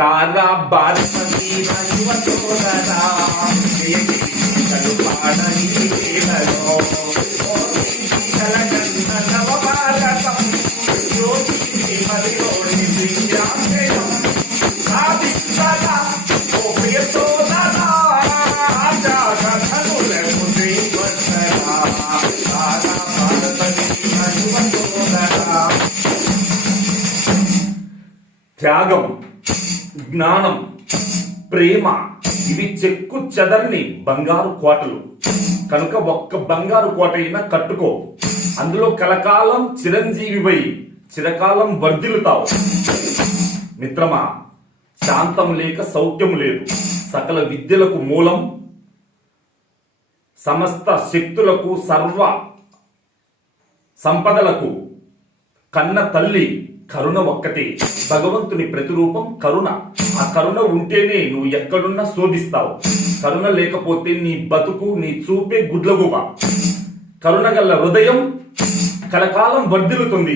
రారా భారతీ యువ సోదరా పాడని వేళలో నవ భారతం యోగి మదిలోని దివ్యాంశయం సాధించగా ఓ ప్రియ సోదరా జాగనులకు శ్రీవత్సరా రారా భారతీ యువ సోదరా. త్యాగం, జ్ఞానం, ప్రేమ ఇవి చెక్కు చెదర్ని బంగారు కోటలు కనుక ఒక్క బంగారు కోట అయినా కట్టుకో, అందులో కలకాలం చిరంజీవివై చిరకాలం వర్ధిల్లుతావు. మిత్రమా, శాంతం లేక సౌఖ్యం లేదు, సకల విద్యలకు మూలం, సమస్త శక్తులకు సర్వ సంపదలకు కన్న తల్లి కరుణ ఒక్కటే. భగవంతుని ప్రతిరూపం కరుణ. ఆ కరుణ ఉంటేనే నువ్వు ఎక్కడున్నా శోధిస్తావు. కరుణ లేకపోతే నీ బతుకు, నీ చూపే గుడ్లగుబ. కరుణ గల్ల హృదయం కలకాలం వర్ధిల్లుతుంది.